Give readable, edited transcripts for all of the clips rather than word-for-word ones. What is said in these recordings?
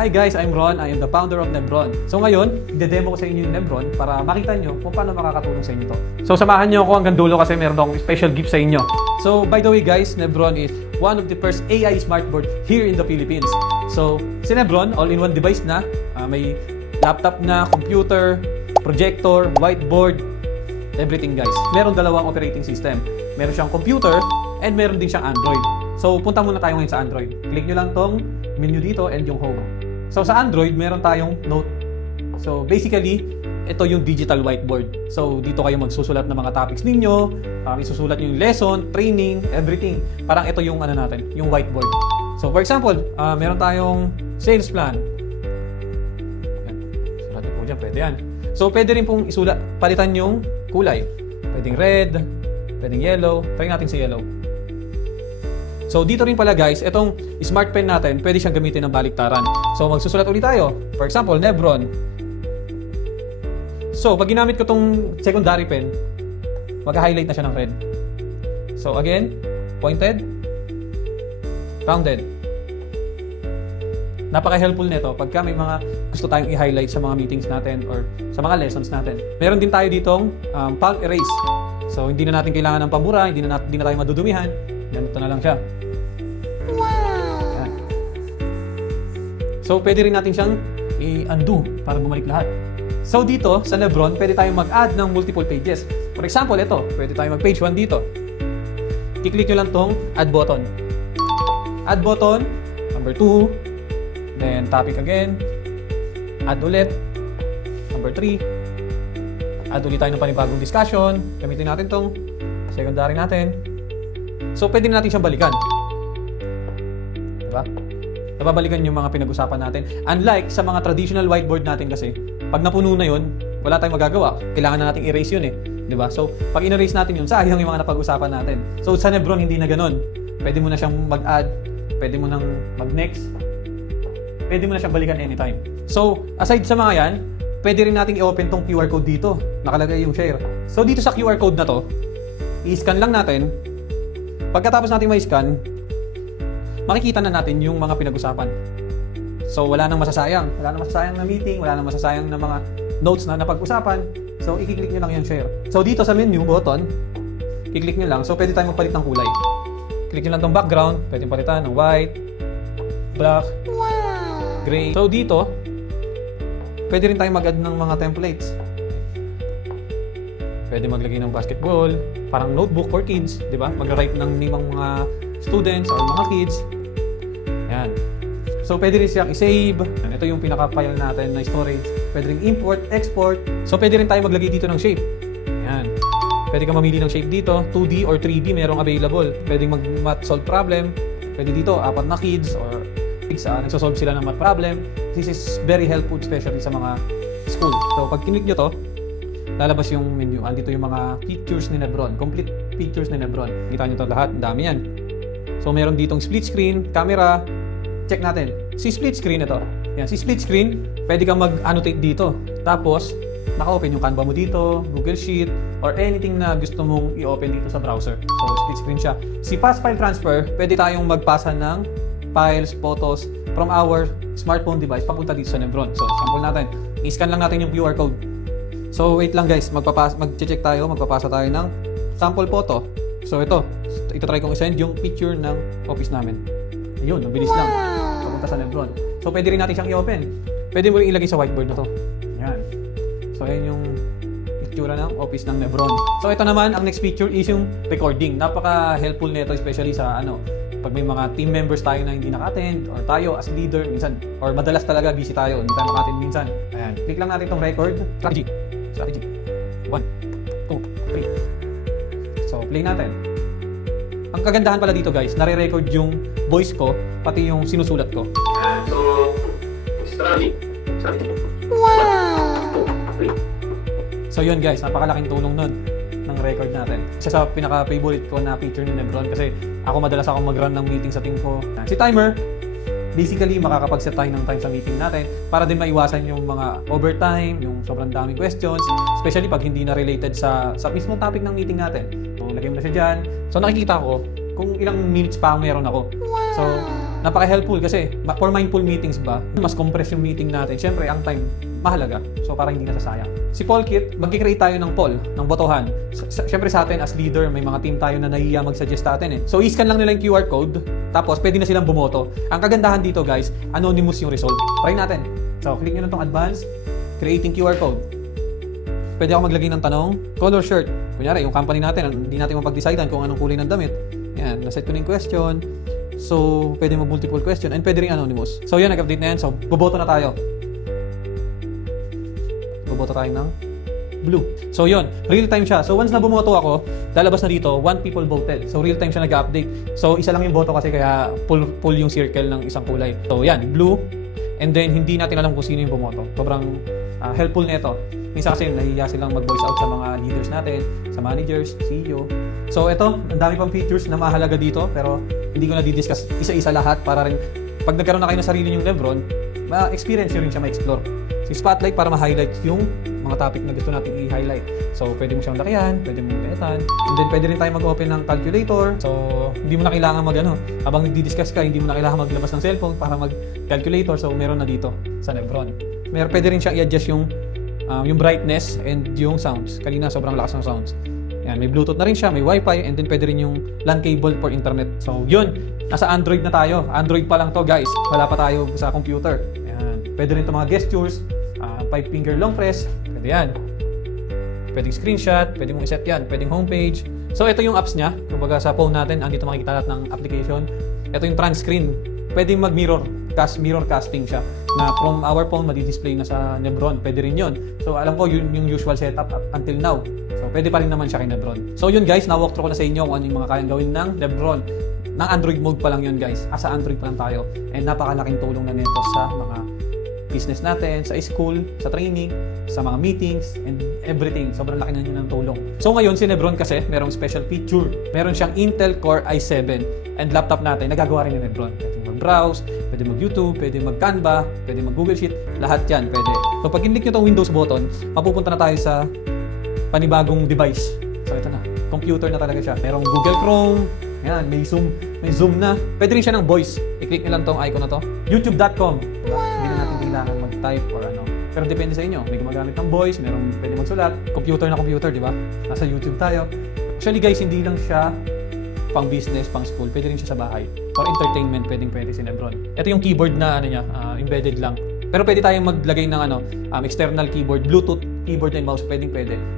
Hi guys, I'm Ron. I am the founder of Nebron. So ngayon, i-demo ko sa inyo yung Nebron para makita nyo kung paano makakatulong sa inyo to. So samahan nyo ako hanggang dulo kasi meron akong special gift sa inyo. So by the way guys, Nebron is one of the first AI smartboard here in the Philippines. So si Nebron, all-in-one device na. May laptop na, computer, projector, whiteboard, everything guys. Meron dalawang operating system. Meron siyang computer and meron din siyang Android. So punta muna tayo ngayon sa Android. Click nyo lang tong menu dito and yung home. So sa Android, meron tayong Note. So basically, ito yung digital whiteboard. So dito kayo magsusulat ng mga topics ninyo, isusulat nyo yung lesson, training, everything. Parang ito yung ano natin, yung whiteboard. So for example, meron tayong sales plan. Yan. Sulat nyo po dyan, pwede yan. So pwede rin pong isulat, palitan yung kulay. Pwedeng red, pwedeng yellow. Try natin si yellow. So dito rin pala guys, itong smart pen natin, pwede siyang gamitin ng baliktaran. So magsusulat ulit tayo. For example, Nebron. So pag ginamit ko tong secondary pen, mag-highlight na siya ng red. So again, pointed, rounded. Napaka-helpful nito pagka may mga gusto tayong i-highlight sa mga meetings natin or sa mga lessons natin. Meron din tayo ditong palm erase. So hindi na natin kailangan ng pambura, hindi na tayo madudumihan. Ganito na lang siya. Yan. So, pwede rin natin siyang i-undo para bumalik lahat. So, dito sa Nebron, pwede tayong mag-add ng multiple pages. For example, ito. Pwede tayong mag-page 1 dito. I-click nyo lang tong add button. Add button, number 2. Then, topic again. Add ulit. Number 3. Add ulit tayo ng panibagong discussion. Gamitin natin tong secondary natin. So, pwede na natin siyang balikan. Diba? Napabalikan yung mga pinag-usapan natin. Unlike sa mga traditional whiteboard natin kasi, pag napuno na yun, wala tayong magagawa. Kailangan na nating erase yun eh. Diba? So, pag in-erase natin yun, sayang yung mga napag-usapan natin. So, sa Nebron, hindi na ganun. Pwede mo na siyang mag-add, pwede mo nang mag-next, pwede mo na siyang balikan anytime. So, aside sa mga yan, pwede rin nating i-open tong QR code dito. Nakalagay yung share. So, dito sa QR code na to, i-scan lang natin. Pagkatapos natin ma-scan, makikita na natin yung mga pinag-usapan. So, wala nang masasayang. Wala nang masasayang na meeting, wala nang masasayang na mga notes na napag-usapan. So, i-click nyo lang yung share. So, dito sa menu button, i-click nyo lang. So, pwede tayong magpalit ng kulay. Click nyo lang tong background. Pwede palitan ng white, black, gray. So, dito, pwede rin tayong mag-add ng mga templates. Pwede maglagay ng basketball, parang notebook for kids, di ba? Mag-write ng name ng mga students or mga kids. Yan. So, pwede rin siyang i-save. Ito yung pinaka-file natin na storage. Pwede rin import, export. So, pwede rin tayo maglagay dito ng shape. Yan. Pwede ka mamili ng shape dito, 2D or 3D merong available. Pwede mag-math solve problem. Pwede dito, 4 na kids or nagsosolve sila ng math problem. This is very helpful, especially sa mga school. So, pag kinlik nyo to, lalabas yung menu. Andito yung mga features ni Nebron. Complete features ni Nebron. Kita nyo ito lahat. Ang dami yan. So, meron ditong split screen, camera. Check natin. Si split screen ito. Yan. Si split screen, pwede kang mag-annotate dito. Tapos, naka-open yung Canva mo dito, Google Sheet, or anything na gusto mong i-open dito sa browser. So, split screen siya. Si fast file transfer, pwede tayong magpasa ng files, photos from our smartphone device papunta dito sa Nebron. So, sample natin. I-scan lang natin yung QR code. So, wait lang guys, mag-check tayo, magpapasa tayo ng sample photo. So, ito try kong i-send yung picture ng office namin. Ayun, mabilis lang. Papunta sa Nebron. So, pwede rin natin siyang i-open. Pwede mo rin ilagay sa whiteboard na to. Ayan. So, ayan yung picture ng office ng Nebron. So, ito naman, ang next feature is yung recording. Napaka-helpful nito, especially sa pag may mga team members tayo na hindi naka-attend, or tayo as leader, minsan, or madalas talaga busy tayo, hindi tayo maka-attend minsan. Ayan. Click lang natin itong record. Strategy. 1, 2, 3. So, play natin. Ang kagandahan pala dito guys, nare-record yung voice ko, pati yung sinusulat ko. So, strategy. Wow! So yun guys, napakalaking tulong nun ng record natin. Isa sa pinaka-favorite ko na feature ni Nebron kasi madalas ako mag-run ng meeting sa team ko. Si timer, basically, makakapag-set tayo ng time sa meeting natin para din maiwasan yung mga overtime, yung sobrang daming questions, especially pag hindi na related sa mismong topic ng meeting natin. So, lagay mo na siya dyan. So, nakikita ko kung ilang minutes pa ang meron ako. So, napaka-helpful kasi for mindful meetings ba, mas compress yung meeting natin. Siyempre, ang time, mahalaga. So, para hindi nasasayang. Si Paul Kit, mag-create tayo ng poll, ng botohan. Siyempre sa atin, as leader, may mga team tayo na nahihiya mag-suggest sa atin eh. So, i-scan lang nila yung QR code, tapos pwede na silang bumoto. Ang kagandahan dito guys, anonymous yung result. Try natin. So, click nyo na itong advance, creating QR code. Pwede ako maglagay ng tanong, color shirt. Kunyari, yung company natin, hindi natin mapag-decidean kung anong kulay ng damit. Yan, naset ko na yung question. So, pwede mag-multiple question and pwede rin anonymous. So, yan, nag-update na yan. So, boboto na tayo. Boboto tayo ng blue. So, yun. Real time siya. So, once na bumoto ako, lalabas na dito, 1 people voted. So, real time siya nag-update. So, isa lang yung boto kasi kaya full yung circle ng isang kulay. So, yan. Blue. And then, hindi natin alam kung sino yung bumoto. Sobrang helpful nito. Minsan kasi nahihiya silang mag-voice out sa mga leaders natin, sa managers, CEO. So ito, ang dami pang features na mahalaga dito pero hindi ko na di-discuss isa-isa lahat para rin pag nagkaroon na kayo ng sarili nyong Lebron, ma-experience nyo rin siya ma-explore. Si Spotlight para ma-highlight yung mga topic na gusto natin i-highlight. So pwede mo siyang lakihan, pwede mo petan, and then pwede rin tayo mag-open ng calculator. So hindi mo na kailangan habang nagdi-discuss ka, hindi mo na kailangan maglabas ng cellphone para mag-calculator. So meron na dito sa Lebron. Pwede rin siya i-adjust yung brightness and yung sounds. Kanina sobrang lakas ng sounds. Yan, may Bluetooth na rin siya, may Wi-Fi, and then pwede rin yung LAN cable for internet. So, yun. Nasa Android na tayo. Android pa lang to, guys. Wala pa tayo sa computer. Yan. Pwede rin ito mga gestures, 5-finger long press. Pwede yan. Pwedeng screenshot, pwede mong iset yan. Pwedeng homepage. So, ito yung apps niya. Kumbaga sa phone natin, andito makikita lahat ng application. Ito yung transcreen. Pwedeng mag-mirror casting siya na from our phone madi-display na sa Lebron. Pwede rin yun. So alam ko yun yung usual setup up until now. So pwede pa rin naman siya kay Lebron. So yun guys, na-walk through ko na sa inyo kung ano yung mga kayang gawin ng Lebron. Ng Android mode pa lang yun guys. Asa Android pa lang tayo. And napakalaking tulong na nito sa mga business natin, sa school, sa training, sa mga meetings, and everything. Sobrang laki na niya ng tulong. So ngayon, si Lebron kasi, merong special feature. Meron siyang Intel Core i7 and laptop natin, nagagawa rin ni Lebron. Pwede mag-browse, pwede mag-YouTube, pwede mag-Canva, pwede mag-Google Sheet, lahat yan pwede. So pag click nyo itong Windows button, mapupunta na tayo sa panibagong device. So ito na, computer na talaga siya. Merong Google Chrome, yan, may Zoom na. Pwede rin siya ng voice. I-click nyo lang tong icon na to. YouTube.com. Hindi na natin kailangan mag-type or ano. Pero depende sa inyo. May gumagamit ng voice, merong pwede magsulat. Computer na computer, di ba? Nasa YouTube tayo. Actually guys, hindi lang siya pang business, pang school. Pwede rin siya sa bahay. For entertainment, pwede si Lebron. Ito yung keyboard na embedded lang. Pero pwede tayong maglagay ng external keyboard, Bluetooth keyboard and mouse. Pwede.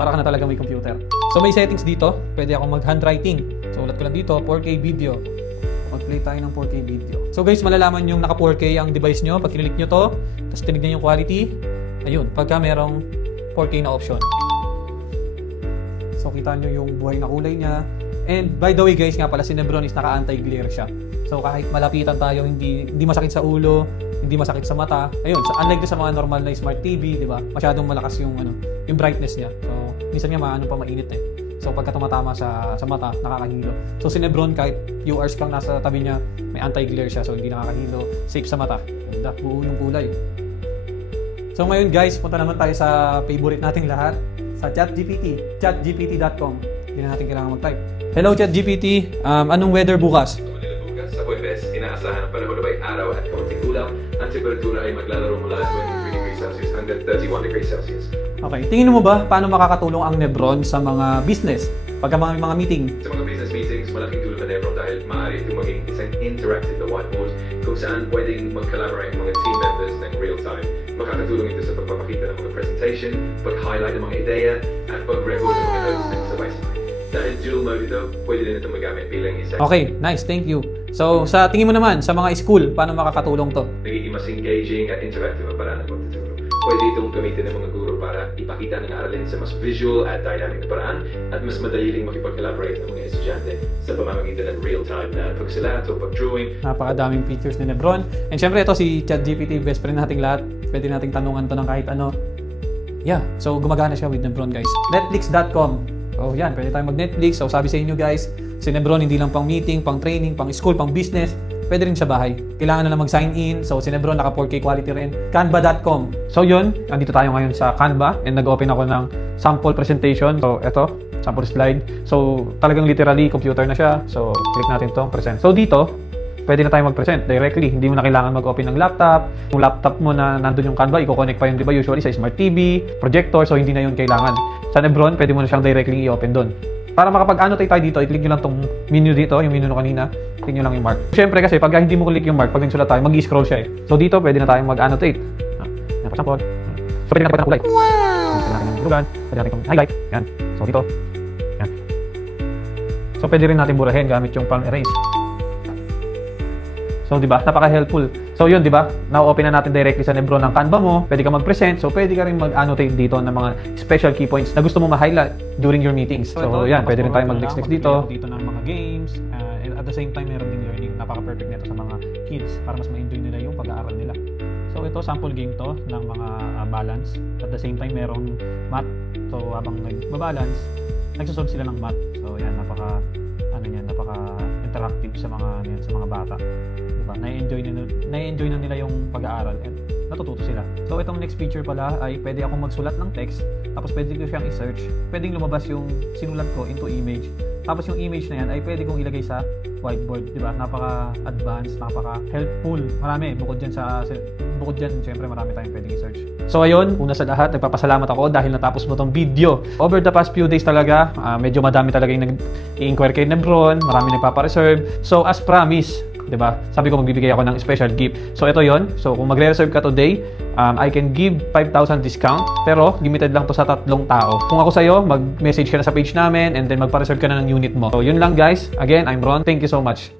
Para ka na talaga may computer. So may settings dito. Pwede akong mag-handwriting. So ulat ko lang dito, 4K video. Mag-play tayo ng 4K video. So guys, malalaman yung naka 4K ang device nyo. Pag kinilik nyo to, tapos tinignan yung quality, ayun, pagka merong 4K na option. So kita nyo yung buhay na kulay niya. And by the way guys, nga pala si Lebron is naka anti-glare siya. So kahit malapitan tayo, hindi masakit sa ulo, hindi masakit sa mata. Ayun, so unlike sa mga normal na smart TV, di ba? Masyadong malakas yung yung brightness niya. So minsan nga mainit eh. So pagka tumatama sa mata, nakakahilo. So si Lebron kahit few hours kang nasa tabi niya, may anti-glare siya so hindi nakakahilo, safe sa mata. Ganda, buo yung kulay. So ngayon guys, punta naman tayo sa favorite nating lahat, sa ChatGPT, chatgpt.com. Hindi na natin kailangan mag-type. Hello ChatGPT, anong weather bukas? Sa Huwebes, inaasahan ang panahon na may araw at kaunting ulap. Ang temperatura ay maglalaro mula 23 degrees Celsius hanggang 31 degrees Celsius. Okay, tingin mo ba paano makakatulong ang Lebron sa mga business? Pagka mga meeting? Sa mga business meetings, malaking tulong ang Lebron dahil maaari itong maging isang interactive na whiteboard kung saan pwedeng mag-collaborate ang mga team members ng real time. Makakatulong ito sa pagpapakita ng mga presentation, pag-highlight ng mga ideya, at pag-record ng mga notes ng sabay-sabay. Dahil dual mode ito, pwede din itong magamit bilang isa. Okay, nice, thank you. So, sa tingin mo naman, sa mga school, paano makakatulong to? Nagiging mas engaging at interactive ang paraan ng pagtuturo. Pwede itong gamitin ng mga guro para ipakita ng aralin sa mas visual at dynamic na paraan at mas madali ring makipag-collaborate ng mga estudyante sa pamamagitan ng real-time na pagsulat o pag-drawing. Napakadaming features ni Lebron. And syempre ito si ChatGPT, best friend nating lahat. Pwede nating tanungan to ng kahit ano. Yeah, so gumagana siya with Lebron guys. Netflix.com. Oh yan, pwede tayong mag-Netflix. So sabi sa inyo guys, si Lebron hindi lang pang meeting, pang training, pang school, pang business. Pwede rin sa bahay. Kailangan na lang mag-sign in. So si Lebron naka 4K quality rin. Canva.com. So yun, andito tayo ngayon sa Canva and nag-open ako ng sample presentation. So eto, sample slide. So talagang literally computer na siya. So click natin to, present. So dito, pwede na tayo mag-present directly. Hindi mo na kailangan mag-open ng laptop. Yung laptop mo na nandun yung Canva, i-connect pa yun, di ba, usually sa Smart TV, projector, so hindi na yun kailangan. Sa Nebron, pwede mo na siyang directly i-open doon. Para makapag-annotate tayo dito, i-click nyo lang tong menu dito, yung menu no kanina, click nyo lang yung mark. Siyempre kasi, pag hindi mo click yung mark, pag nagsulat tayo, mag-i-scroll siya eh. So dito, pwede na tayong mag-annotate. Yan, for example. So pwede natin ng kulay. Wow! Pwede natin ng bulugan, pwede natin itong highlight. Yan. So dito. Yan. So pwede rin natin burahin gamit yung palm erase. So, di ba? Napaka-helpful. So, yun, di ba? Na-open na natin directly sa Nebron ng Canva mo. Pwede ka mag-present. So, pwede ka rin mag-annotate dito ng mga special key points na gusto mo ma-highlight during your meetings. So, yan. Pwede rin tayo mag-next dito. Dito ng mga games. And at the same time, meron din learning. Napaka-perfect nito sa mga kids para mas ma-enjoy nila yung pag-aaral nila. So, ito, sample game to ng mga balance. At the same time, merong math. So, habang nagbabalance, nagsasolve sila ng math. So, yan. Napaka-interactive sa mga bata. Na-enjoy na nila yung pag-aaral and natututo sila. So, itong next feature pala ay pwede akong magsulat ng text, tapos pwede ko siyang i-search. Pwedeng lumabas yung sinulat ko into image. Tapos yung image na yan ay pwede kong ilagay sa whiteboard, di ba? Napaka-advanced, napaka-helpful. Marami, bukod dyan, syempre marami tayong pwedeng i-search. So, ayun, una sa lahat, nagpapasalamat ako dahil natapos mo tong video. Over the past few days talaga, medyo madami talaga yung nag-i-inquire kay Nebron, marami nagpapa-reserve. So, as promised, diba? Sabi ko magbibigay ako ng special gift. So ito yon. So kung magre-reserve ka today, I can give 5,000 discount. Pero limited lang to sa 3 tao. Kung ako sa'yo, mag-message ka na sa page namin and then magpa-reserve ka na ng unit mo. So yun lang guys. Again, I'm Ron. Thank you so much.